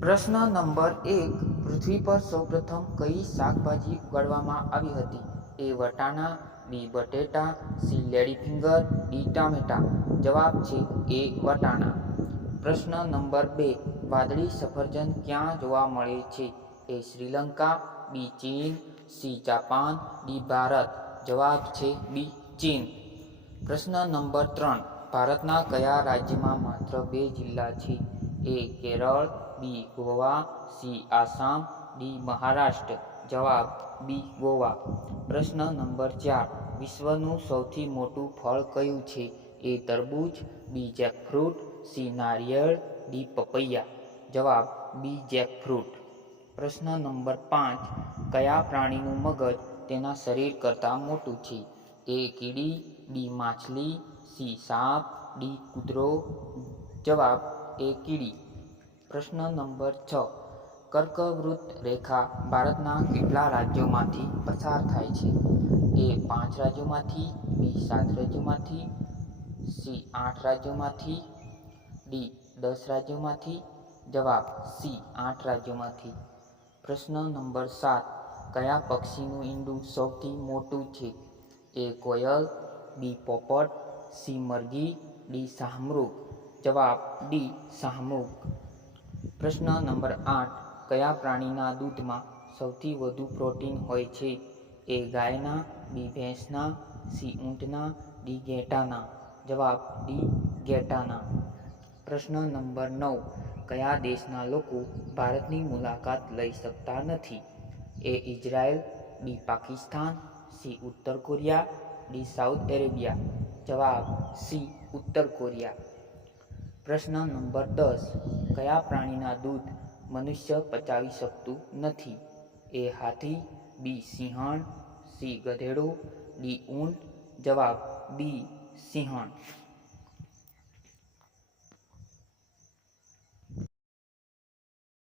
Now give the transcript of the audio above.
પ્રશ્ન નંબર એક, પૃથ્વી પર સૌપ્રથમ કઈ શાકભાજી ઉગાડવામાં આવી હતી? એ વટાણા, બી બટેટા, સી લેડી ફિંગર, ડી ટામેટા. જવાબ છે એ વટાણા. પ્રશ્ન નંબર બે, વાદળી સફરજન ક્યાં જોવા મળે છે? એ શ્રીલંકા, બી ચીન, સી જાપાન, ડી ભારત. જવાબ છે બી ચીન. પ્રશ્ન નંબર ત્રણ, ભારતના કયા રાજ્યમાં માત્ર બે જિલ્લા છે? A Kerala, B Goa, C Assam, D Maharashtra. જવાબ, બી ગોવા. પ્રશ્ન નંબર ચાર. વિશ્વનું સૌથી મોટું ફળ કયું છે? એ તરબૂચ, બી જેકફ્રૂટ, સી નારિયેળ, ડી પપૈયા. જવાબ, બી જેકફ્રૂટ. પ્રશ્ન નંબર પાંચ. કયા પ્રાણીનું મગજ તેના શરીર કરતાં મોટું છે? એ કીડી, બી માછલી, સી સાપ, ડી કૂતરો. જવાબ એ કીડી પ્રશ્ન નંબર છ. કર્કવૃત રેખા ભારતના કેટલા રાજ્યોમાંથી પસાર થાય છે? એ પાંચ રાજ્યોમાંથી, બી સાત રાજ્યોમાંથી, સી આઠ રાજ્યોમાંથી, ડી દસ રાજ્યોમાંથી, જવાબ સી આઠ રાજ્યોમાંથી. પ્રશ્ન નંબર સાત. કયા પક્ષીનું ઈંડું સૌથી મોટું છે? એ કોયલ, બી પોપટ, સી મરઘી, ડી શાહમૃગ જવાબ ડી શાહમૃગ. પ્રશ્ન નંબર આઠ, કયા પ્રાણીના દૂધમાં સૌથી વધુ પ્રોટીન હોય છે? એ ગાયના, બી ભેંસના, સી ઊંટના, ડી ઘેટાના. જવાબ ડી ઘેટાના. પ્રશ્ન નંબર નવ, કયા દેશના લોકો ભારતની મુલાકાત લઈ શકતા નથી? A Israel, B Pakistan, C ઉત્તર કોરિયા, ડી સાઉથ અરેબિયા જવાબ સી ઉત્તર કોરિયા. પ્રશ્ન નંબર દસ. કયા પ્રાણીના દૂધ મનુષ્ય પચાવી શકતું નથી? એ હાથી, બી સિંહણ, સી ગધેડો, ડી ઊંટ. જવાબ, બી સિંહણ.